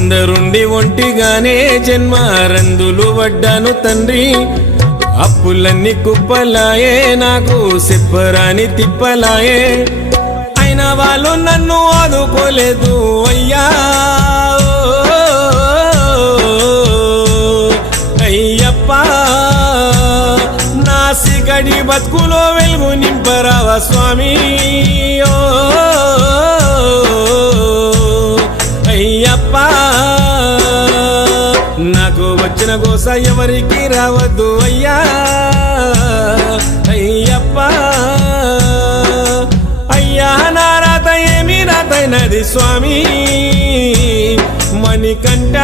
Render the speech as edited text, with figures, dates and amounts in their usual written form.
అందరుండి ఒంటిగానే జన్మ రందులు వడ్డాను తండ్రి అప్పులన్నీ కుప్పలాయే నాకు చెప్పరాని తిప్పలాయే అయినా వాళ్ళు నన్ను ఆదుకోలేదు అయ్యా అయ్యప్ప నా సిగడి బతుకులో వెలుగు నింపరావా స్వామి అయ్యప్ప నాకు వచ్చిన గోస ఎవరికి రావద్దు అయ్యా అయ్యప్ప అయ్యా నా రాత ఏమి రాతైనది స్వామి మణికంఠ